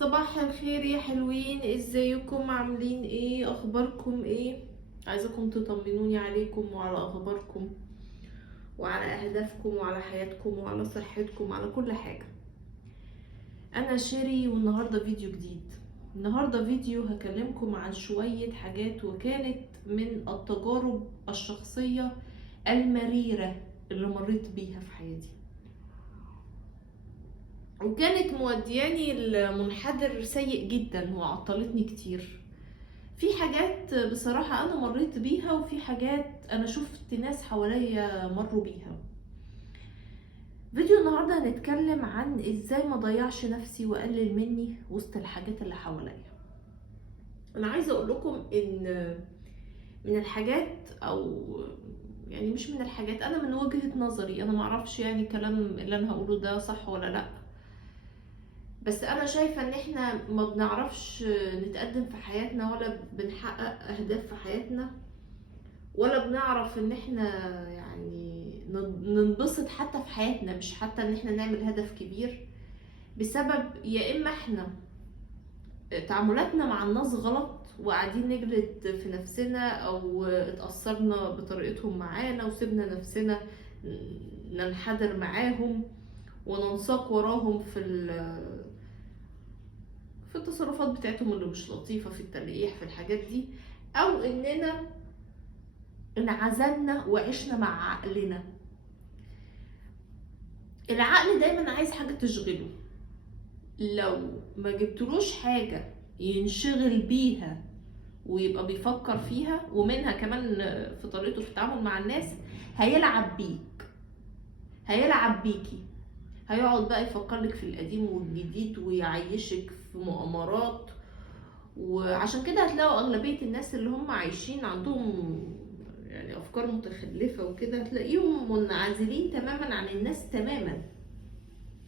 صباح الخير يا حلوين، ازيكم؟ عاملين ايه؟ اخباركم ايه؟ عايزاكم تطمنوني عليكم وعلى اخباركم وعلى اهدافكم وعلى حياتكم وعلى صحتكم وعلى كل حاجة. انا شيري، والنهاردة فيديو جديد. النهاردة فيديو هكلمكم عن شوية حاجات وكانت من التجارب الشخصية المريرة اللي مريت بيها في حياتي، وكانت مودياني لمنحدر سيء جدا وعطلتني كتير. في حاجات بصراحة أنا مريت بيها، وفي حاجات أنا شفت ناس حواليا مروا بيها. فيديو النهاردة هنتكلم عن إزاي ما ضيعش نفسي وأقلل مني وسط الحاجات اللي حواليا. أنا عايزة أقول لكم إن من الحاجات، أو يعني مش من الحاجات، أنا من وجهة نظري، أنا معرفش يعني الكلام اللي أنا هقوله ده صح ولا لأ، بس انا شايفة ان احنا ما بنعرفش نتقدم في حياتنا، ولا بنحقق اهداف في حياتنا، ولا بنعرف ان احنا يعني ننبسط حتى في حياتنا، مش حتى ان احنا نعمل هدف كبير، بسبب يا اما احنا تعاملاتنا مع الناس غلط وقاعدين نجلد في نفسنا، او اتأثرنا بطريقتهم معانا وسيبنا نفسنا ننحدر معاهم وننساق وراهم في التصرفات بتاعتهم اللي مش لطيفة، في التلقيح، في الحاجات دي، او اننا انعزلنا وعشنا مع عقلنا. العقل دايما عايز حاجة تشغله، لو ما جبتلوش حاجة ينشغل بيها ويبقى بيفكر فيها، ومنها كمان في طريقته في التعامل مع الناس، هيلعب بيك، هيلعب بيكي، هيقعد بقى يفكرلك في القديم والجديد ويعيشك في مؤامرات. وعشان كده هتلاقوا أغلبية الناس اللي هم عايشين عندهم يعني أفكار متخلفة وكده، هتلاقيهم منعزلين تماما عن الناس تماما.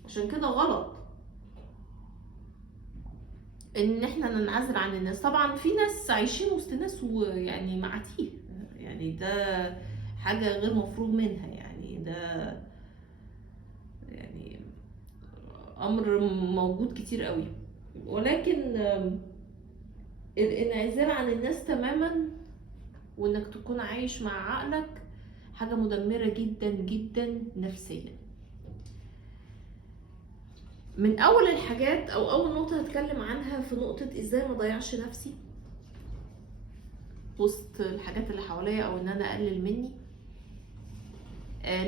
عشان كده غلط ان احنا ننعزل عن الناس. طبعا في ناس عايشين وسط ناس ويعني معتيه، يعني ده حاجة غير مفروغ منها، يعني ده يعني امر موجود كتير قوي. ولكن الانعزال عن الناس تماما وانك تكون عايش مع عقلك حاجة مدمرة جدا جدا نفسيا. من اول الحاجات او اول نقطة هتكلم عنها في نقطة ازاي ما ضيعش نفسي وسط الحاجات اللي حواليا، او ان انا اقلل مني.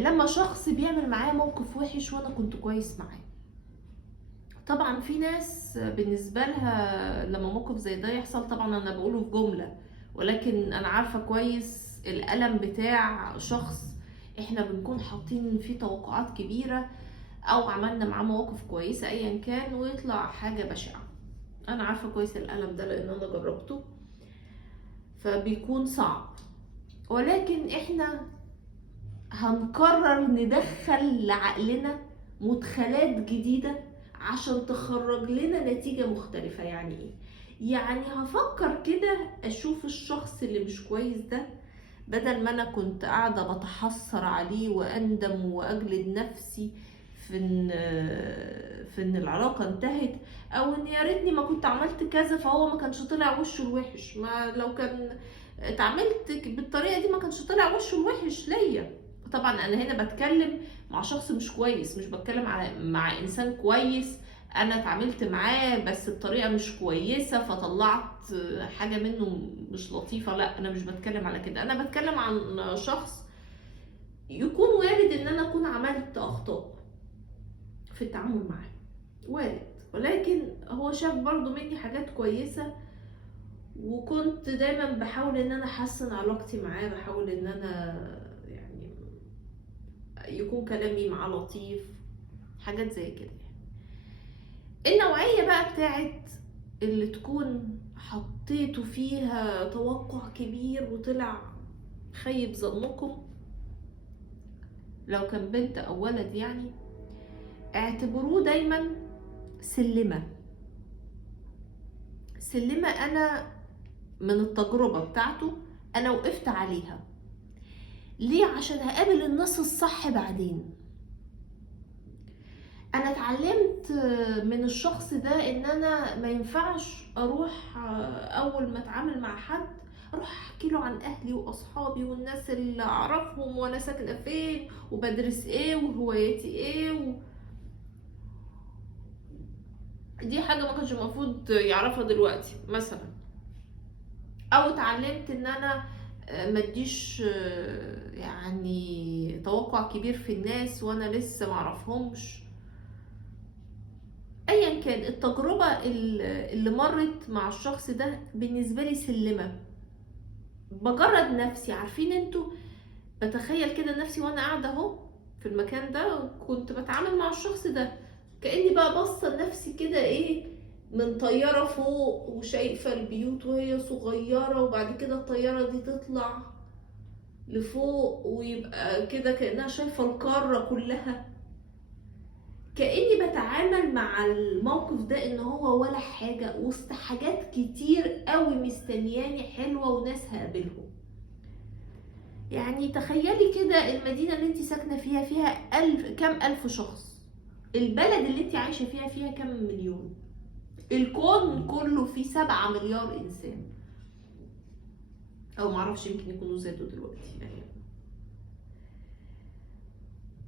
لما شخص بيعمل معايا موقف وحش وانا كنت كويس معاه. طبعا في ناس بالنسبة لها لما موقف زي ده يحصل، طبعا انا بقوله في جملة، ولكن انا عارفة كويس الألم بتاع شخص احنا بنكون حاطين فيه توقعات كبيرة، او عملنا معاه مواقف كويسة ايا كان ويطلع حاجة بشعة. انا عارفة كويس الألم ده لان انا جربته، فبيكون صعب. ولكن احنا هنقرر ندخل لعقلنا مدخلات جديدة عشان تخرج لنا نتيجة مختلفة. يعني ايه؟ يعني هفكر كده اشوف الشخص اللي مش كويس ده، بدل ما انا كنت قاعدة بتحسر عليه واندم واجلد نفسي في ان العلاقة انتهت، او ان يا ريتني ما كنت عملت كذا فهو ما كانش طلع وشه الوحش، ما لو كان اتعاملت بالطريقة دي ما كانش طلع وشه الوحش ليا. طبعا انا هنا بتكلم مع شخص مش كويس، مش بتكلم مع انسان كويس انا اتعاملت معاه بس بطريقه مش كويسه فطلعت حاجه منه مش لطيفه. لا، انا مش بتكلم على كده، انا بتكلم عن شخص يكون وارد ان انا اكون عملت اخطاء في التعامل معاه، وارد، ولكن هو شاف برضو مني حاجات كويسه، وكنت دايما بحاول ان انا احسن علاقتي معاه، بحاول ان انا يعني يكون كلامي معاه لطيف، حاجات زي كده. النوعية بقى بتاعت اللي تكون حطيتوا فيها توقع كبير وطلع خيب ظنكم، لو كان بنت او ولد يعني، اعتبروه دايما سلمة. سلمة انا من التجربة بتاعته انا وقفت عليها. ليه؟ عشان هقابل الناس الصح بعدين. انا اتعلمت من الشخص ده ان انا ما ينفعش اروح اول ما اتعامل مع حد اروح احكي له عن اهلي واصحابي والناس اللي اعرفهم وانا ساكنه فين وبدرس ايه وهواياتي ايه دي حاجه ما كانش المفروض يعرفها دلوقتي مثلا. او اتعلمت ان انا ما اديش يعني توقع كبير في الناس وانا لسه معرفهمش. ايا كان التجربة اللي مرت مع الشخص ده بالنسبة لي سلمة، بجرد نفسي. عارفين انتوا، بتخيل كده نفسي وانا قاعدة اهو في المكان ده وكنت بتعامل مع الشخص ده، كأني بقى بصة لنفسي كده ايه، من طيارة فوق وشايفة البيوت وهي صغيرة، وبعد كده الطيارة دي تطلع لفوق ويبقى كده كأنها شايفة القارة كلها. كأني بتعامل مع الموقف ده ان هو ولا حاجة وسط حاجات كتير قوي مستنياني حلوة وناس هقابلهم. يعني تخيلي كده المدينة اللي انت ساكنة فيها كام ألف شخص، البلد اللي انت عايشة فيها كام مليون، الكون كله فيه 7 مليار إنسان، أو معرفش يمكن يكونوا زادوا دلوقتي يعني.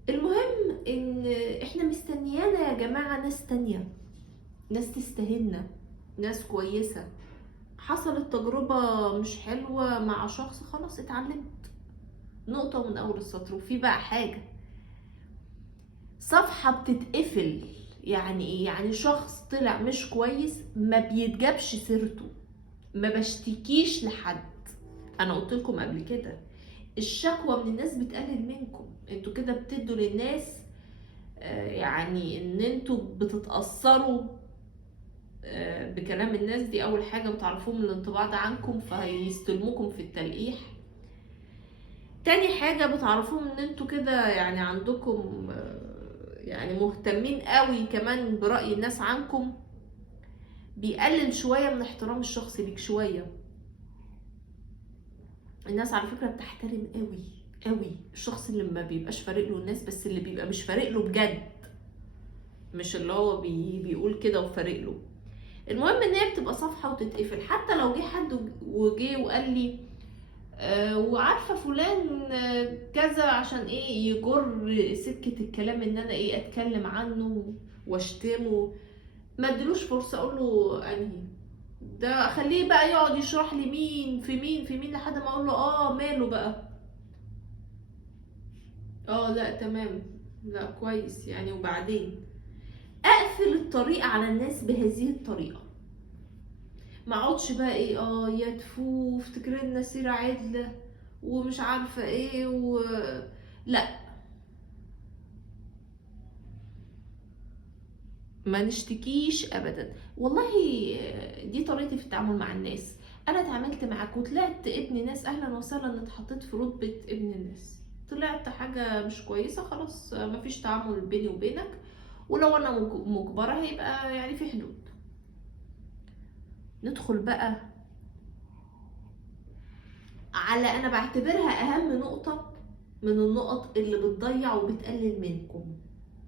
المهم ان احنا مستنيانا يا جماعة ناس تانية، ناس تستاهلنا، ناس كويسة. حصلت تجربة مش حلوة مع شخص، خلاص اتعلمت نقطة من أول السطر. وفي بقى حاجة، صفحة بتتقفل. يعني ايه؟ يعني شخص طلع مش كويس ما بيتجابش سيرته، ما بشتكيش لحد. انا قلت لكم قبل كده الشكوى من الناس بتقلل منكم، انتوا كده بتدوا للناس يعني ان انتوا بتتأثروا بكلام الناس. دي اول حاجة بتعرفوه من الانطباع ده عنكم، فهيستلموكم في التلقيح. تاني حاجة بتعرفوه ان انتوا كده يعني عندكم يعني مهتمين قوي كمان برأي الناس عنكم، بيقلل شوية من احترام الشخص ليك شوية. الناس على فكرة بتحترم قوي قوي الشخص اللي ما بيبقاش فارق له الناس، بس اللي بيبقى مش فارق له بجد، مش اللي هو بيقول كده وفارق له. المهم ان هي بتبقى صفحة وتتقفل. حتى لو جه حد وجه وقال لي وعارفه فلان كذا، عشان ايه؟ يجر سكه الكلام ان انا ايه، اتكلم عنه واشتمه. ما ادلوش فرصه اقول له انهي ده، خليه بقى يقعد يشرح لي مين في مين في مين لحد ما اقول له ماله بقى، لا تمام، لا كويس يعني. وبعدين اقفل الطريق على الناس بهذه الطريقه. ما اقعدش بقى ايه يا تفو افتكرنا سيره عدله ومش عارفه ايه لا، ما نشتكيش ابدا والله. دي طريقتي في التعامل مع الناس. انا اتعاملت معاك وطلعت ابن ناس، اهلا وسهلا، ان اتحطيت في رتبة ابن الناس. طلعت حاجة مش كويسة، خلاص مفيش تعامل بيني وبينك. ولو انا مجبرة هيبقى يعني في حدود. ندخل بقى على انا بعتبرها اهم نقطة من النقط اللي بتضيع وبتقلل منكم.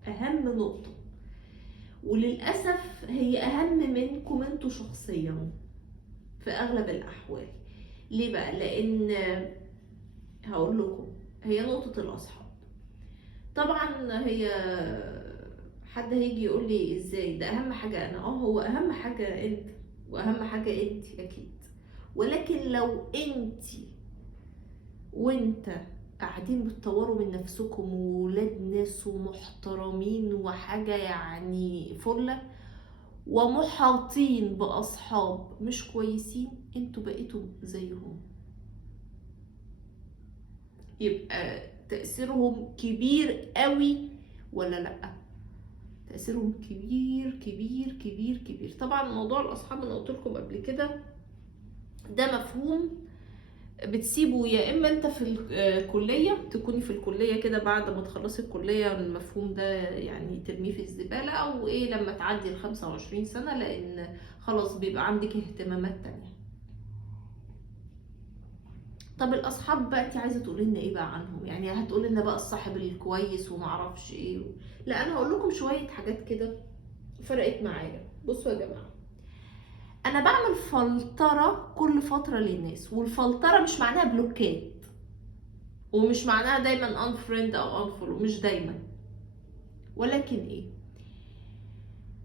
اهم نقطة، وللأسف هي أهم منكم انتوا شخصيا في أغلب الأحوال. ليه بقى؟ لأن هقول لكم، هي نقطة الأصحاب. طبعا هي حد هيجي يقول لي ازاي ده أهم حاجة أنا؟ هو أهم حاجة أنت، وأهم حاجة أنت أكيد. ولكن لو أنت وأنت قاعدين بتطوروا من نفسكم وولاد ناس ومحترمين وحاجة يعني فلة، ومحاطين بأصحاب مش كويسين، انتوا بقيتوا زيهم، يبقى تأثيرهم كبير قوي ولا لأ؟ تأثيرهم كبير كبير كبير كبير. طبعا موضوع الأصحاب أنا قلت لكم قبل كده ده مفهوم بتسيبه يا اما انت في الكليه، تكوني في الكليه كده بعد ما تخلصي الكليه المفهوم ده يعني ترميه في الزباله، او ايه لما تعدي ال25 سنه، لان خلاص بيبقى عندك اهتمامات تانية. طب الاصحاب بقى انت عايزه تقولي لنا ايه بقى عنهم؟ يعني هتقولي لنا بقى الصاحب الكويس ومعرفش ايه لا، انا هقول لكم شويه حاجات كده فرقت معايا. بصوا يا جماعه، انا بعمل فلتره كل فتره للناس، والفلتره مش معناها بلوكات، ومش معناها دايما unfriend او unfollow، مش دايما. ولكن ايه،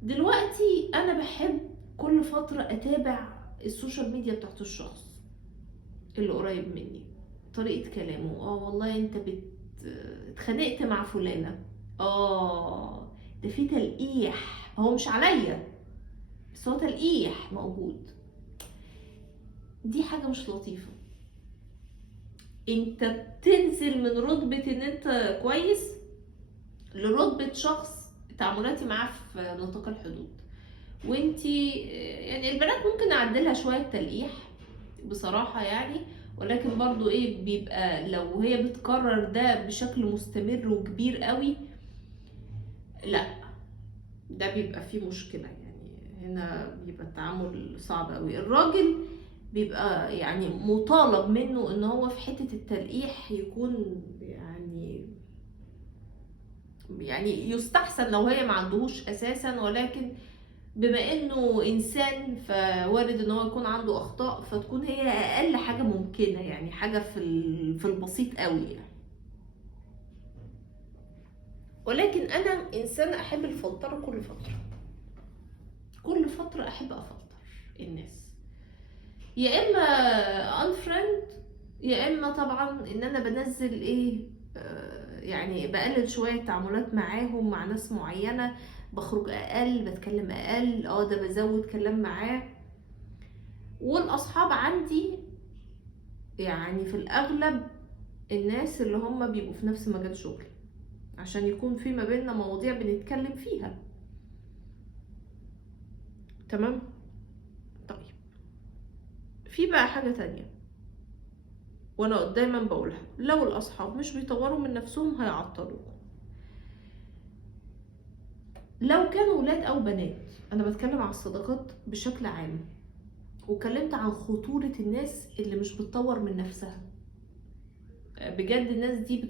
دلوقتي انا بحب كل فتره اتابع السوشيال ميديا بتاعت الشخص اللي قريب مني، طريقة كلامه. والله انت اتخانقت مع فلانة، ده في تلقيح، هو مش عليا بس هو تلقيح موجود. دي حاجة مش لطيفة. انت بتنزل من رتبة ان انت كويس لرتبة شخص تعاملاتي معاه في نطاق الحدود. وانتي يعني البنات ممكن اعدلها شوية تلقيح بصراحة يعني، ولكن برضو ايه، بيبقى لو هي بتكرر ده بشكل مستمر وكبير قوي، لا ده بيبقى فيه مشكلة يعني. هنا بيبقى التعامل صعب قوي. الراجل بيبقى يعني مطالب منه ان هو في حتة التلقيح يكون يعني يستحسن لو هي ما عندهوش اساسا، ولكن بما انه انسان فوارد ان هو يكون عنده اخطاء، فتكون هي اقل حاجه ممكنه، يعني حاجه في البسيط قوي يعني. ولكن انا انسان احب الفلتره كل فتره، كل فتره احب افلتر الناس، يا اما unfriend، يا اما طبعا ان انا بنزل ايه، يعني بقلل شويه تعاملات معاهم، مع ناس معينه، بخرج اقل، بتكلم اقل، ده بزود كلام معاه. والاصحاب عندي يعني في الاغلب الناس اللي هم بيبقوا في نفس مجال شغلي، عشان يكون في ما بيننا مواضيع بنتكلم فيها. تمام. طيب، في بقى حاجة تانية وانا دايما بقولها، لو الاصحاب مش بيطوروا من نفسهم هيعطلوكم. لو كانوا ولاد او بنات، انا بتكلم على الصداقات بشكل عام، وكلمت عن خطورة الناس اللي مش بتطور من نفسها. بجد الناس دي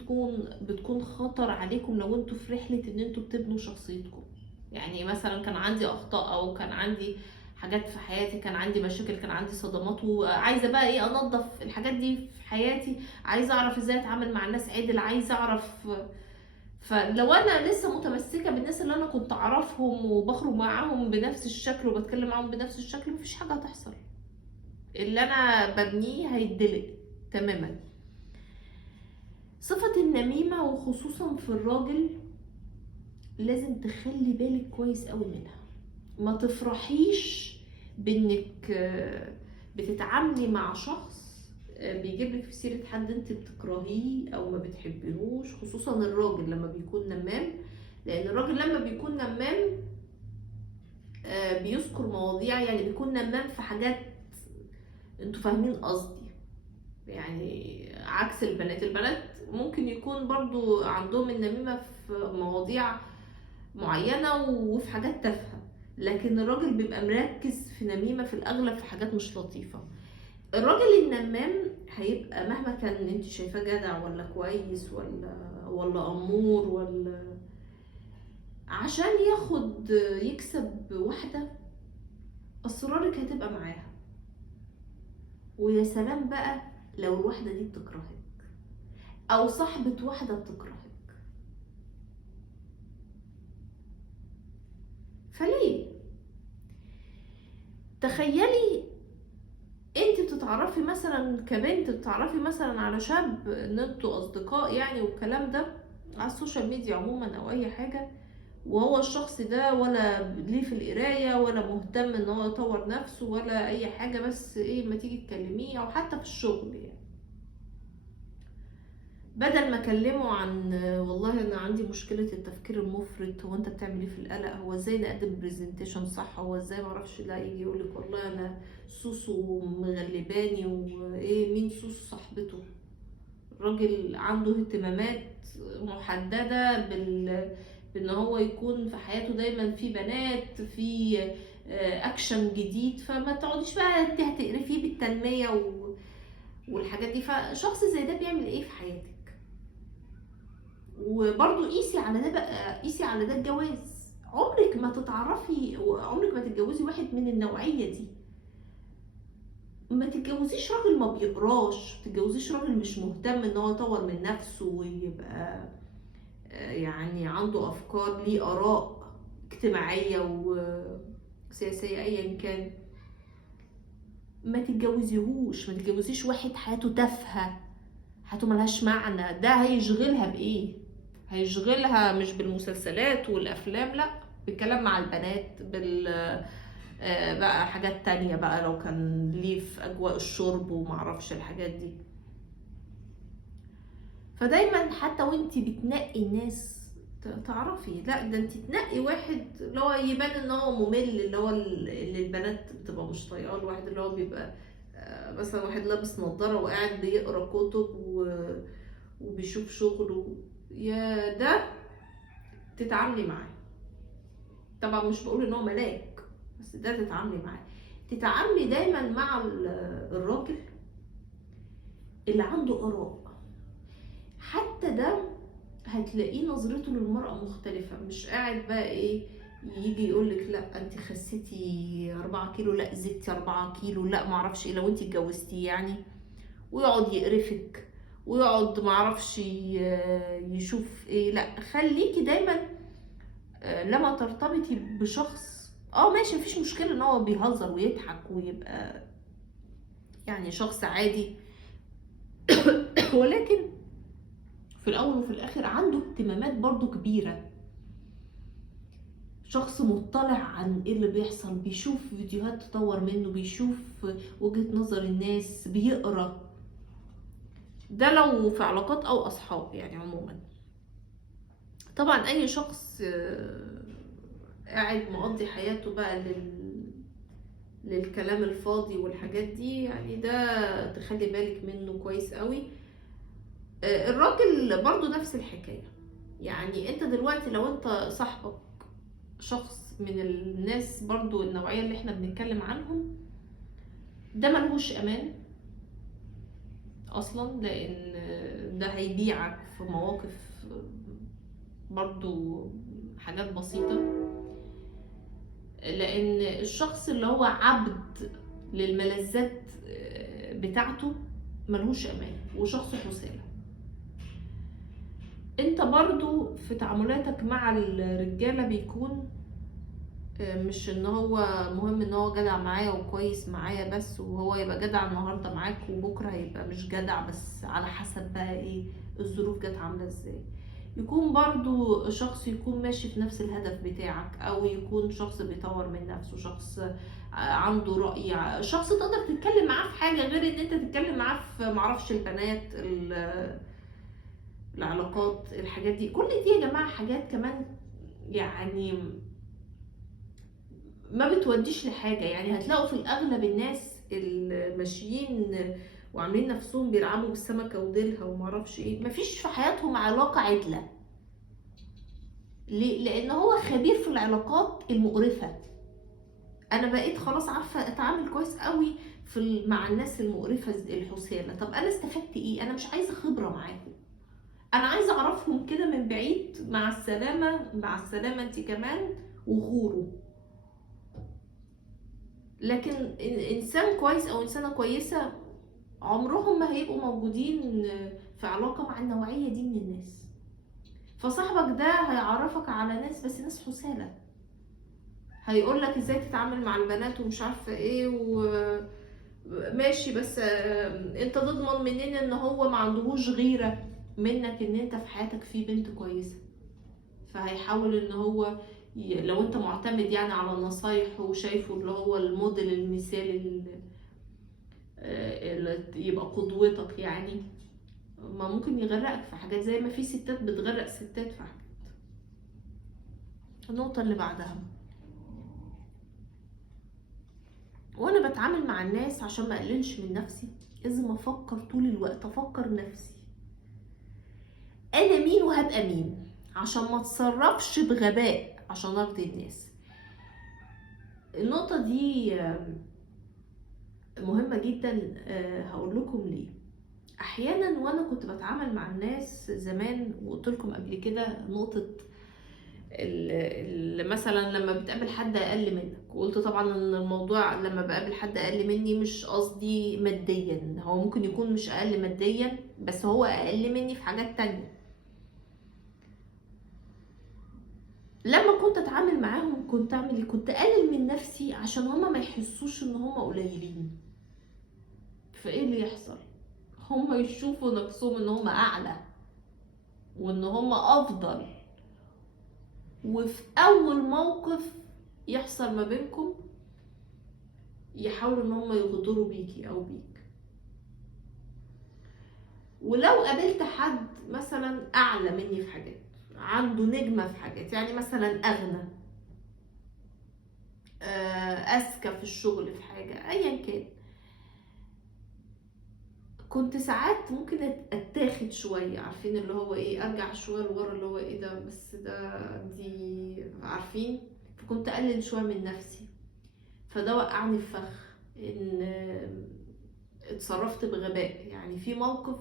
بتكون خطر عليكم لو انتوا في رحلة ان انتوا بتبنوا شخصيتكم. يعني مثلا كان عندي اخطاء، او كان عندي حاجات في حياتي، كان عندي مشاكل، كان عندي صدمات، وعايزه بقى ايه، انظف الحاجات دي في حياتي، عايزه اعرف ازاي اتعامل مع الناس عدل، عايزه اعرف. فلو انا لسه متمسكه بالناس اللي انا كنت اعرفهم وبخرج معاهم بنفس الشكل وبتكلم معاهم بنفس الشكل، مفيش حاجه هتحصل. اللي انا ببنيه هيتدلق تماما. صفة النميمة وخصوصا في الراجل لازم تخلي بالك كويس قوي منها. ما تفرحيش بانك بتتعاملي مع شخص بيجيب لك في سيرة حد انت بتكرهيه او ما بتحبيهوش، خصوصا الراجل لما بيكون نمام. لان الراجل لما بيكون نمام بيذكر مواضيع، يعني بيكون نمام في حاجات انتوا فاهمين قصدي. يعني عكس البنات ممكن يكون برضو عندهم النميمة في مواضيع معينة وفي حاجات تافهة، لكن الراجل بيبقى مركز في نميمة في الأغلب في حاجات مش لطيفة. الراجل النمام هيبقى مهما كان انت شايفاه جدع ولا كويس ولا أمور عشان يكسب واحدة، أسرارك هتبقى معاها. ويا سلام بقى لو الواحدة دي بتكرهك أو صاحبة واحدة بتكرهك، فليه؟ تخيلي انت بتتعرفي مثلا كبنت، بتتعرفي مثلا على شاب ان انتوا اصدقاء يعني، والكلام ده على السوشيال ميديا عموما او اي حاجة، وهو الشخص ده ولا ليه في القراية ولا مهتم ان هو يطور نفسه ولا اي حاجة، بس ايه، ما تيجي تكلميه او حتى في الشغل يعني، بدل ما اكلمه عن والله انا عندي مشكله التفكير المفرط، هو انت بتعمل ايه في القلق، هو ازاي نقدم برزنتيشن صح، هو ازاي معرفش، لا يجي يقولك والله انا سوسو مغلباني، وايه مين سوسو صاحبته. الراجل عنده اهتمامات محدده بان هو يكون في حياته دايما في بنات، في اكشن جديد، فما تقعديش بقى انت هتقرفيه بالتنميه والحاجات دي. فشخص زي ده بيعمل ايه في حياتك؟ وبرضو قيسي على ده بقى، قيسي على ده الجواز. عمرك ما تتعرفي وعمرك ما تتجوزي واحد من النوعية دي. ما تتجوزيش راجل ما بيقراش، ما تتجوزيش راجل مش مهتم ان هو يطور من نفسه ويبقى يعني عنده افكار، ليه اراء اجتماعية وسياسية ايا كان. ما تتجوزيهوش، ما تتجوزيش واحد حياته تافهة، حياته ملهاش معنى. ده هيشغلها بايه؟ هيشغلها مش بالمسلسلات والافلام، لا، بالكلام مع البنات، بقى حاجات تانية بقى، لو كان ليه في اجواء الشرب ومعرفش الحاجات دي. فدايما حتى وانتي بتنقي ناس تعرفي، لا ده انتي تنقي واحد اللي هو يبان ان هو ممل، اللي هو اللي البنات بتبقى مش طايقاه، الواحد اللي هو بيبقى مثلا واحد لابس نظارة وقاعد بيقرا كتب وبيشوف شغله، يا ده تتعاملي معاه. طبعا مش بقول ان هو ملاك، بس ده تتعاملي معاه. تتعاملي دايما مع الراجل اللي عنده آراء. حتى ده هتلاقيه نظرته للمرأة مختلفة، مش قاعد بقى ايه يجي يقولك لا انت خسيتي 4 كيلو، لا زدتي 4 كيلو، لا معرفش ايه لو انت اتجوزتي يعني، ويقعد يقرفك ويقعد معرفش يشوف ايه. لا، خليكي دايما لما ترتبطي بشخص ماشي مفيش مشكلة ان هو بيهزر ويضحك ويبقى يعني شخص عادي ولكن في الاول وفي الاخر عنده اهتمامات برضو كبيرة. شخص مطلع عن ايه اللي بيحصل، بيشوف فيديوهات تطور منه، بيشوف وجهة نظر الناس، بيقرا. ده لو في علاقات او اصحاب يعني عموما. طبعا اي شخص قاعد مقضي حياته بقى للكلام الفاضي والحاجات دي، يعني ده تخلي بالك منه كويس قوي. الراجل برضو نفس الحكاية. يعني انت دلوقتي لو انت صاحبك شخص من الناس برضو النوعية اللي احنا بنتكلم عنهم، ده ملهوش امان اصلا، لان ده هيبيعك في مواقف برضو حاجات بسيطة. لان الشخص اللي هو عبد للملذات بتاعته ملهوش امان وشخص حسالة. انت برضو في تعاملاتك مع الرجالة بيكون مش ان هو مهم ان هو جدع معايا وكويس معايا بس، وهو يبقى جدع النهارده معاك وبكره هيبقى مش جدع، بس على حسب بقى ايه الظروف جت عامله ازاي. يكون برضو شخص يكون ماشي في نفس الهدف بتاعك، او يكون شخص بيطور من نفسه، شخص عنده رأي، شخص تقدر تتكلم معاه في حاجة غير ان انت تتكلم معاه في معرفش البنات، العلاقات، الحاجات دي. كل دي يا جماعة حاجات كمان يعني ما بتوديش لحاجة. يعني هتلاقوا في الأغلب الناس الماشيين وعاملين نفسهم بيلعبوا بالسمكة وديلها ومعرفش ايه، مفيش في حياتهم علاقة عدلة. ليه؟ لأن هو خبير في العلاقات المقرفة. أنا بقيت خلاص عارفة أتعامل كويس قوي مع الناس المقرفة الحسالة. طب أنا استفدت ايه؟ أنا مش عايزة خبرة معاهم، أنا عايزة أعرفهم كده من بعيد، مع السلامة، مع السلامة انتي كمان، وغوروا. لكن انسان كويس او انسانه كويسه عمرهم ما هيبقوا موجودين في علاقه مع النوعيه دي من الناس. فصاحبك ده هيعرفك على ناس، بس ناس حسالة، هيقولك ازاي تتعامل مع البنات ومش عارفه ايه ماشي، بس انت تضمن منين ان هو ما عندهوش غيره منك ان انت في حياتك في بنت كويسه؟ فهيحاول ان هو لو انت معتمد يعني على النصايح وشايفه اللي هو الموديل المثالي اللي يبقى قدوتك، يعني ما ممكن يغرقك في حاجات زي ما في ستات بتغرق ستات في حاجات. النقطة اللي بعدها، وانا بتعامل مع الناس عشان ما اقللش من نفسي لازم افكر طول الوقت، افكر نفسي انا مين وهبقى مين، عشان ما اتصرفش بغباء عشان ارضي الناس. النقطة دي مهمة جدا. هقول لكم ليه. احيانا وانا كنت بتعامل مع الناس زمان، وقلت لكم قبل كده نقطة مثلا لما بتقابل حد اقل منك، وقلت طبعا ان الموضوع لما بقابل حد اقل مني مش قصدي ماديا، هو ممكن يكون مش اقل ماديا بس هو اقل مني في حاجات تانية. لما كنت اتعامل معاهم كنت اعمل ايه؟ كنت اقلل من نفسي عشان هما ما يحسوش ان هما قليلين. فايه اللي يحصل؟ هما يشوفوا نفسهم ان هما اعلى وان هما افضل، وفي اول موقف يحصل ما بينكم يحاولوا ان هم يغدروا بيكي او بيك. ولو قابلت حد مثلا اعلى مني في حاجات، عنده نجمة في حاجات، يعني مثلا اغنى، اذكى في الشغل في حاجة ايا كان، كنت ساعات ممكن اتاخد شوية، عارفين اللي هو ايه، ارجع شوية لورا اللي هو ايه ده، بس دي عارفين. فكنت اقلل شوية من نفسي، فده وقعني في فخ ان اتصرفت بغباء. يعني في موقف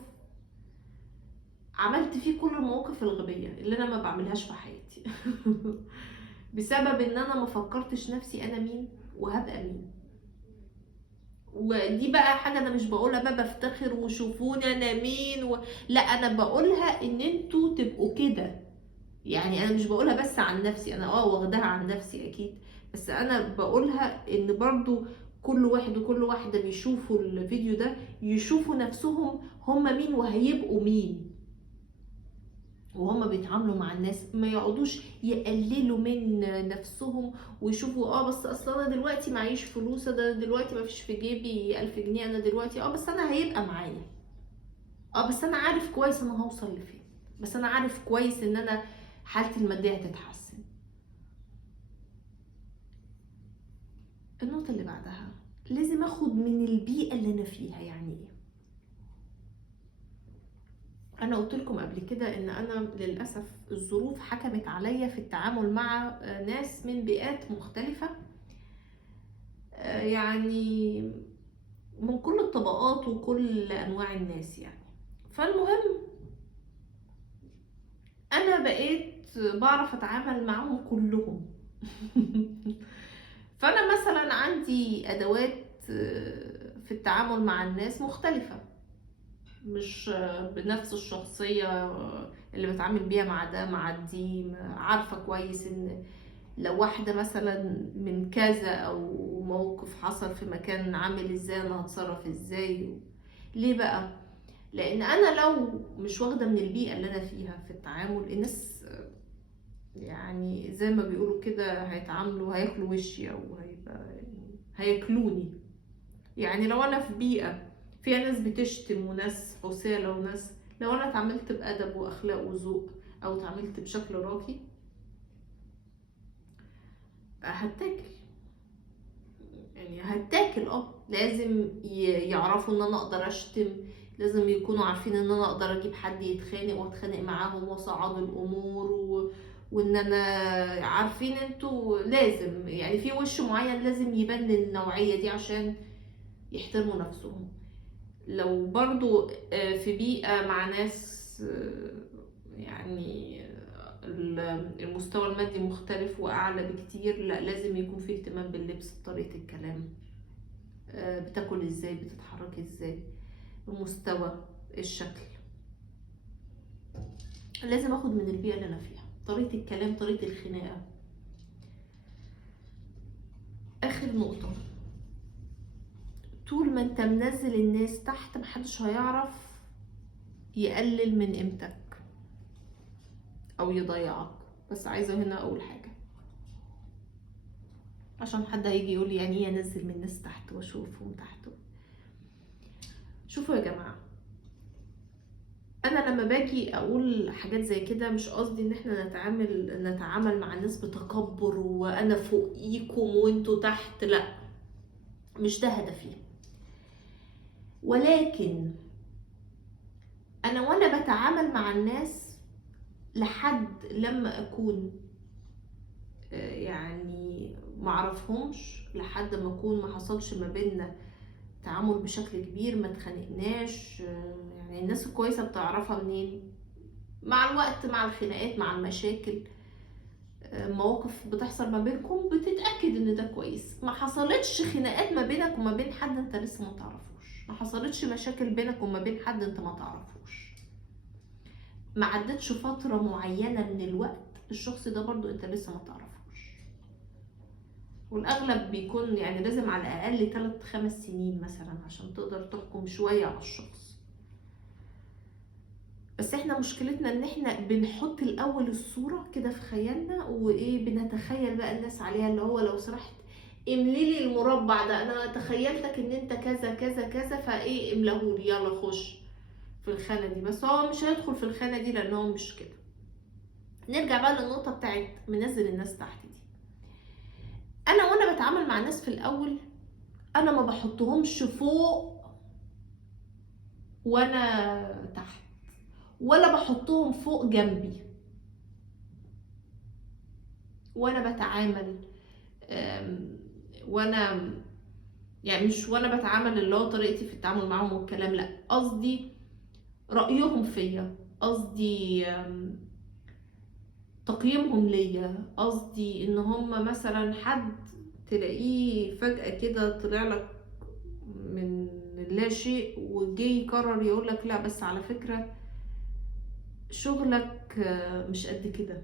عملت فيه كل المواقف الغبية اللي انا ما بعملهاش في حياتي بسبب ان انا ما فكرتش نفسي انا مين وهبقى مين. ودي بقى حاجة انا مش بقولها بقى بفتخر وشوفوني انا مين لا، انا بقولها ان انتوا تبقوا كده. يعني انا مش بقولها بس عن نفسي، انا واخداها عن نفسي اكيد، بس انا بقولها ان برضو كل واحد وكل واحدة بيشوفوا الفيديو ده يشوفوا نفسهم هم مين وهيبقوا مين. وهما بيتعاملوا مع الناس ما يقعدوش يقللوا من نفسهم ويشوفوا بس اصلا انا دلوقتي معيش فلوس، ده دلوقتي ما فيش في جيبي 1000 جنيه، انا دلوقتي بس انا هيبقى معايا، بس انا عارف كويس انا هوصل لفين، بس انا عارف كويس ان انا حالتي المادية هتتحسن. النقطة اللي بعدها، لازم اخد من البيئة اللي انا فيها. يعني ايه؟ انا قلت لكم قبل كده ان انا للاسف الظروف حكمت عليا في التعامل مع ناس من بيئات مختلفة، يعني من كل الطبقات وكل انواع الناس يعني. فالمهم انا بقيت بعرف اتعامل معاهم كلهم فانا مثلا عندي ادوات في التعامل مع الناس مختلفة، مش بنفس الشخصية اللي بتعامل بيها مع ده مع دي. عارفة كويس ان لو واحدة مثلا من كذا او موقف حصل في مكان عامل ازاي انا هتصرف ازاي. ليه بقى؟ لان انا لو مش واخدة من البيئة اللي انا فيها في التعامل، الناس يعني زي ما بيقولوا كده هيتعاملوا هياكلوا وشي او هياكلوني. يعني لو انا في بيئة فيها ناس بتشتم وناس حسالة وناس، لو انا اتعاملت بأدب واخلاق وذوق او اتعاملت بشكل راقي هتاكل. يعني هتاكل. لازم يعرفوا ان انا اقدر اشتم، لازم يكونوا عارفين ان انا اقدر اجيب حد يتخانق واتخانق معاهم واصعد الامور وان انا عارفين انتوا لازم يعني في وش معين لازم يبان للنوعية دي عشان يحترموا نفسهم. لو برضو في بيئة مع ناس يعني المستوى المادي مختلف واعلى بكتير، لا لازم يكون في اهتمام باللبس، بطريقة الكلام، بتاكل ازاي، بتتحرك ازاي، المستوى، الشكل. لازم اخد من البيئة اللي انا فيها، طريقة الكلام، طريقة الخناقة. اخر نقطة، طول ما انت منزل الناس تحت محدش هيعرف يقلل من قيمتك او يضيعك. بس عايزة هنا اقول حاجة عشان حد هيجي يقول لي يعني ايه انزل من الناس تحت واشوفهم تحت. شوفوا يا جماعة، انا لما باجي اقول حاجات زي كده مش قصدي ان احنا نتعامل مع الناس بتكبر وانا فوقيكم وانتوا تحت، لا مش ده هدفي. ولكن انا وانا بتعامل مع الناس لحد لما اكون يعني معرفهمش، لحد ما اكون ما حصلش ما بيننا تعامل بشكل كبير، ما اتخانقناش. يعني الناس الكويسة بتعرفها منين؟ مع الوقت، مع الخناقات، مع المشاكل، مواقف بتحصل ما بينكم بتتأكد ان ده كويس. ما حصلتش خناقات ما بينك وما بين حد انت لسه ما تعرفوش، ما حصلتش مشاكل بينك وما بين حد انت ما تعرفوش، ما عدتش فترة معينة من الوقت الشخص ده برضو انت لسه ما تعرفوش. والاغلب بيكون يعني لازم على الاقل 3-5 سنين مثلا عشان تقدر تحكم شوية على الشخص. بس احنا مشكلتنا ان احنا بنحط الاول الصورة كده في خيالنا، وايه بنتخيل بقى الناس عليها، اللي هو لو سمحت امليلي المربع ده، انا تخيلتك ان انت كذا كذا كذا، فايه املهولي، يلا خش في الخانة دي. بس هو مش هيدخل في الخانة دي لان هو مش كده. نرجع بقى للنقطة بتاعت منزل الناس تحت دي. انا وانا بتعامل مع الناس في الاول، انا ما بحطهمش فوق وانا تحت، ولا بحطهم فوق جنبي وانا بتعامل. وانا يعني مش وانا بتعامل اللي هو طريقتي في التعامل معاهم والكلام، لا، قصدي رأيهم فيا، قصدي تقييمهم ليا، قصدي ان هم مثلا حد تلاقيه فجأة كده طلع لك من لا شيء وجي يقرر يقولك لا بس على فكرة شغلك مش قد كده،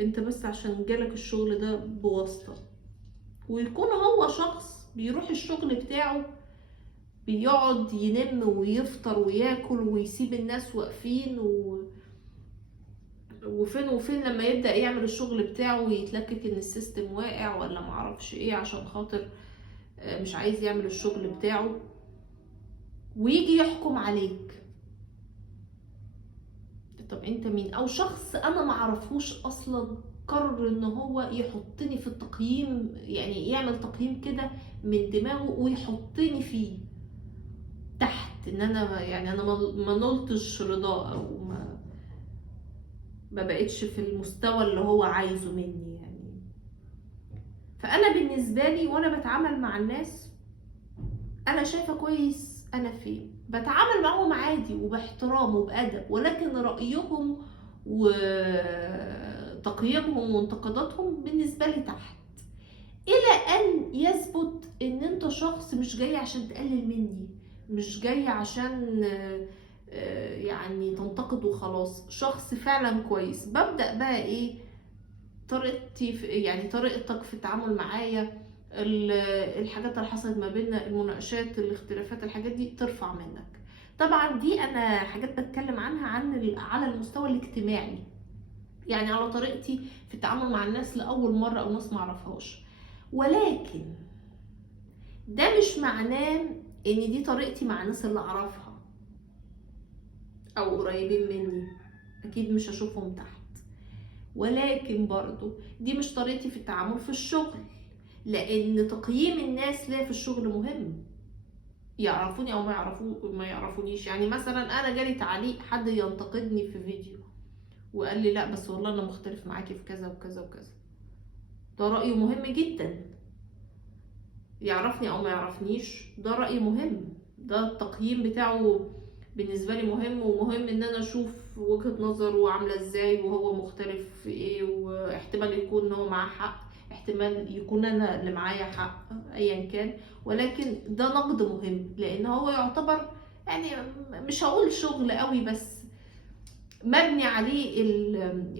انت بس عشان جالك الشغل ده بواسطة. ويكون هو شخص بيروح الشغل بتاعه بيقعد ينم ويفطر وياكل ويسيب الناس واقفين وفين وفين لما يبدأ يعمل الشغل بتاعه ويتلكك ان السيستم واقع ولا معرفش ايه، عشان خاطر مش عايز يعمل الشغل بتاعه، ويجي يحكم عليك. طب انت مين؟ او شخص انا معرفوش اصلا قرر ان هو يحطني في التقييم، يعني يعمل تقييم كده من دماغه ويحطني فيه تحت، ان انا يعني انا ما نلتش رضاه، او ما بقتش في المستوى اللي هو عايزه مني يعني. فانا بالنسبه لي وانا بتعامل مع الناس انا شايفه كويس انا فين، بتعامل معاهم عادي وباحترام وبأدب، ولكن رأيهم وتقييمهم وانتقاداتهم بالنسبه لي تحت، الى ان يثبت ان انت شخص مش جاي عشان تقلل مني، مش جاي عشان يعني تنتقد وخلاص، شخص فعلا كويس. ببدأ بقى ايه طريقتي يعني طريقتك في التعامل معايا، الحاجات اللي حصلت ما بيننا، المناقشات، الاختلافات، الحاجات دي ترفع منك. طبعا دي انا حاجات بتكلم عنها على المستوى الاجتماعي، يعني على طريقتي في التعامل مع الناس لأول مرة او ناس معرفهاش. ولكن ده مش معناه ان دي طريقتي مع الناس اللي اعرفها او قريبين مني، اكيد مش هشوفهم تحت. ولكن برضو دي مش طريقتي في التعامل في الشغل، لان تقييم الناس ليا في الشغل مهم، يعرفوني او ما يعرفونيش. يعني مثلا انا جالي تعليق حد ينتقدني في فيديو وقال لي لا بس والله انا مختلف معاكي في كذا وكذا وكذا، ده رأيه مهم جدا، يعرفني او ما يعرفنيش ده رأي مهم، ده التقييم بتاعه بالنسبة لي مهم، ومهم ان انا اشوف وجهة نظره عاملة ازاي وهو مختلف في ايه، واحتمال يكون هو معاه حق، احتمال يكون انا اللي معايا حق، ايا كان. ولكن ده نقد مهم لان هو يعتبر يعني مش هقول شغل قوي، بس مبني عليه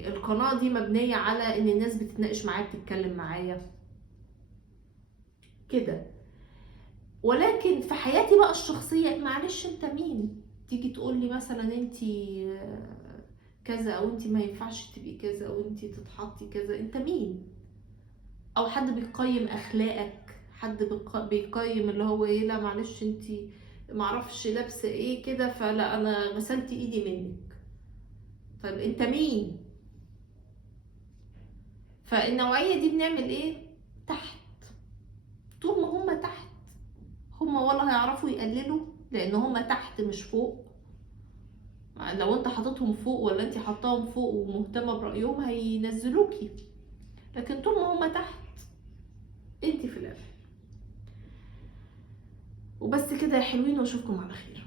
القناة دي مبنية على ان الناس بتتناقش معايا بتتكلم معايا كده. ولكن في حياتي بقى الشخصية معلش انت مين تيجي تقول لي مثلا انت كذا، او انت ما ينفعش تبقي كذا، او انت تتحطي كذا، انت مين؟ او حد بيقيم اخلاقك، حد بيقيم اللي هو ايه، لا معلش انت معرفش لابسه ايه كده فلا انا غسلت ايدي منك. طيب انت مين؟ فالنوعية دي بنعمل ايه؟ تحت. طول ما هم تحت هم ولا هيعرفوا يقللوا، لان هم تحت مش فوق. لو انت حاططهم فوق ولا انت حاطاهم فوق ومهتمه برايهم هينزلوكي، لكن طول ما هم تحت انت في الاخر. وبس كده يا حلوين، واشوفكم على خير.